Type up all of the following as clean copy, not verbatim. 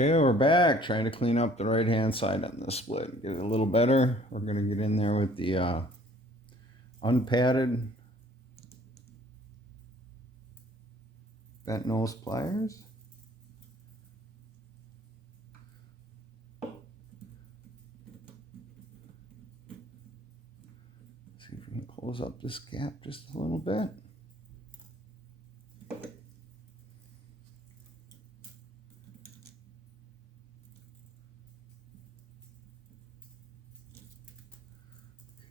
Okay, we're back trying to clean up the right hand side on the split. Get it a little better. We're going to get in there with the unpadded bent nose pliers. See if we can close up this gap just a little bit.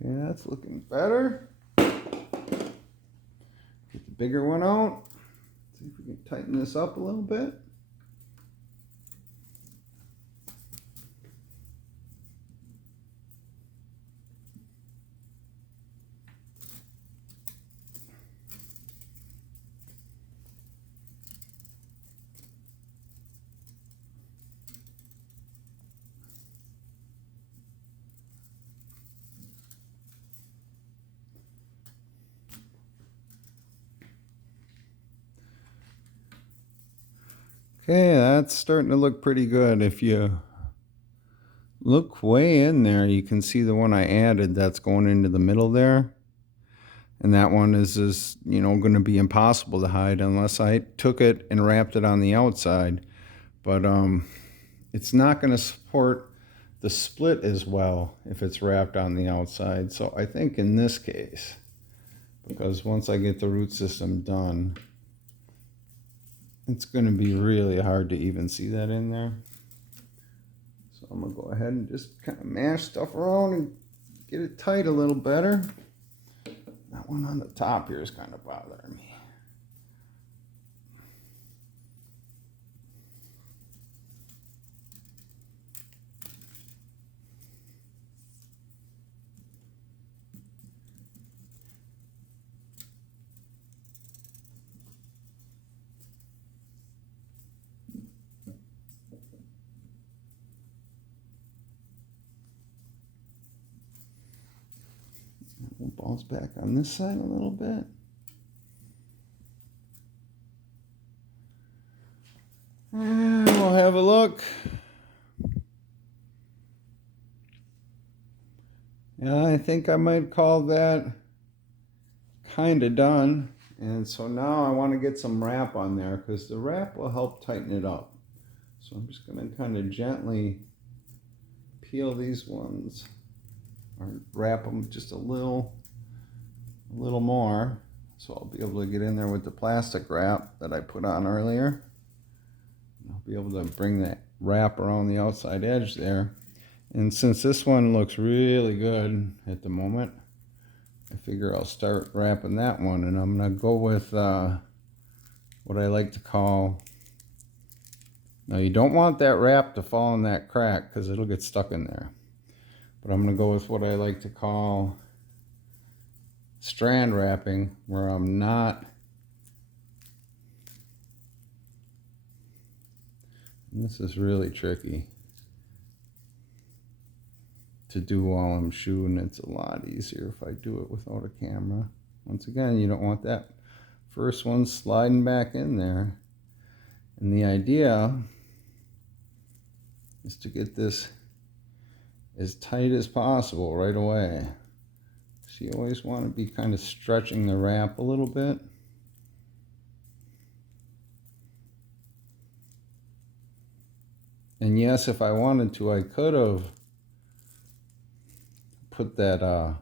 Okay, that's looking better. Get the bigger one out. See if we can tighten this up a little bit. Okay, that's starting to look pretty good. If you look way in there, you can see the one I added that's going into the middle there. And that one is going to be impossible to hide unless I took it and wrapped it on the outside. But it's not going to support the split as well if it's wrapped on the outside. So I think in this case, because once I get the root system done, it's going to be really hard to even see that in there. So I'm going to go ahead and just kind of mash stuff around and get it tight a little better. That one on the top here is kind of bothering me. We'll bounce back on this side a little bit. And we'll have a look. Yeah, I think I might call that kind of done. And so now I want to get some wrap on there because the wrap will help tighten it up. So I'm just going to kind of gently peel these ones or wrap them just a little more. So I'll be able to get in there with the plastic wrap that I put on earlier. I'll be able to bring that wrap around the outside edge there. And since this one looks really good at the moment, I figure I'll start wrapping that one. And I'm going to go with what I like to call... Now you don't want that wrap to fall in that crack because it'll get stuck in there. But I'm going to go with what I like to call strand wrapping, where I'm not... And this is really tricky to do while I'm shooting. It's a lot easier if I do it without a camera. Once again, you don't want that first one sliding back in there. And the idea is to get this as tight as possible right away. So you always want to be kind of stretching the wrap a little bit. And yes, if I wanted to, I could have put that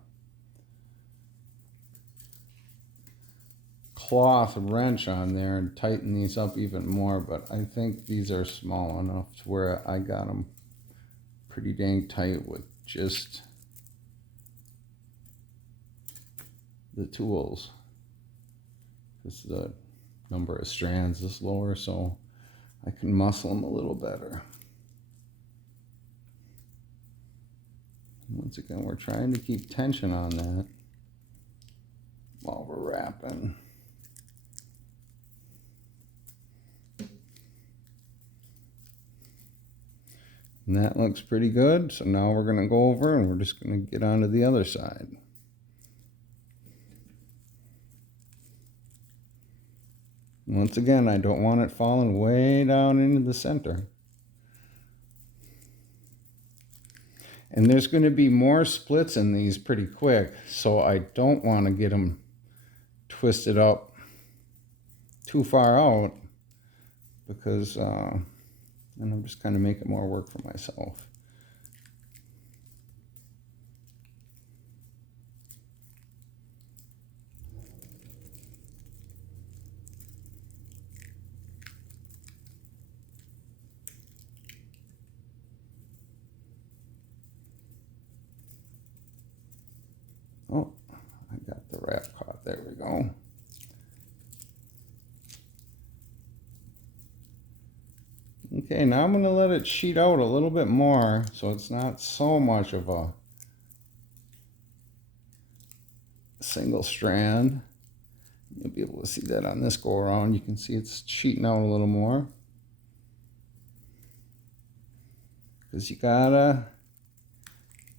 cloth wrench on there and tighten these up even more, but I think these are small enough to where I got them pretty dang tight with just the tools, because the number of strands is lower, so I can muscle them a little better. Once again, we're trying to keep tension on that while we're wrapping. And that looks pretty good. So now we're going to go over and we're just going to get onto the other side. Once again, I don't want it falling way down into the center. And there's going to be more splits in these pretty quick, so I don't want to get them twisted up too far out, because then I'm just kind of making more work for myself. Oh, I got the wrap caught. There we go. Okay, now I'm going to let it sheet out a little bit more so it's not so much of a single strand. You'll be able to see that on this go around. You can see it's sheeting out a little more, because you gotta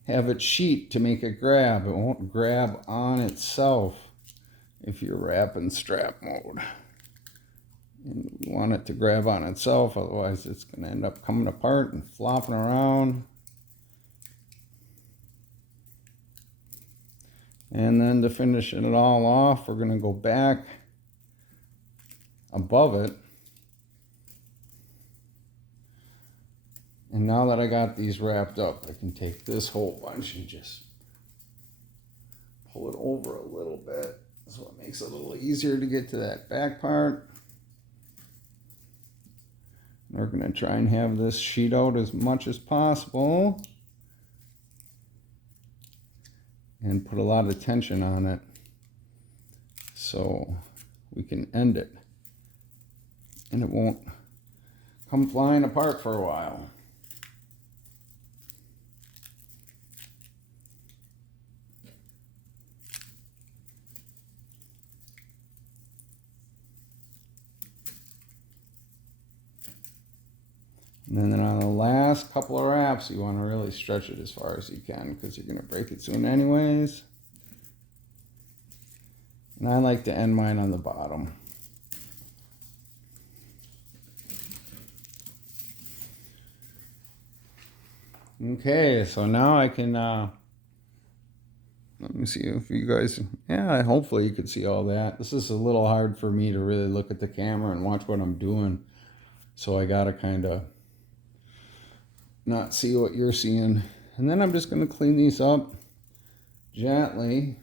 have it sheet to make it grab. It won't grab on itself if you're wrapping strap mode. And we want it to grab on itself, otherwise it's going to end up coming apart and flopping around. And then to finish it all off, we're going to go back above it. And now that I got these wrapped up, I can take this whole bunch and just pull it over a little bit, so it makes it a little easier to get to that back part. We're going to try and have this sheet out as much as possible and put a lot of tension on it so we can end it and it won't come flying apart for a while. And then on the last couple of wraps, you want to really stretch it as far as you can, because you're going to break it soon anyways. And I like to end mine on the bottom. Okay, so now I can, let me see if you guys, yeah, hopefully you could see all that. This is a little hard for me to really look at the camera and watch what I'm doing. So I got to kind of not see what you're seeing. And then I'm just going to clean these up gently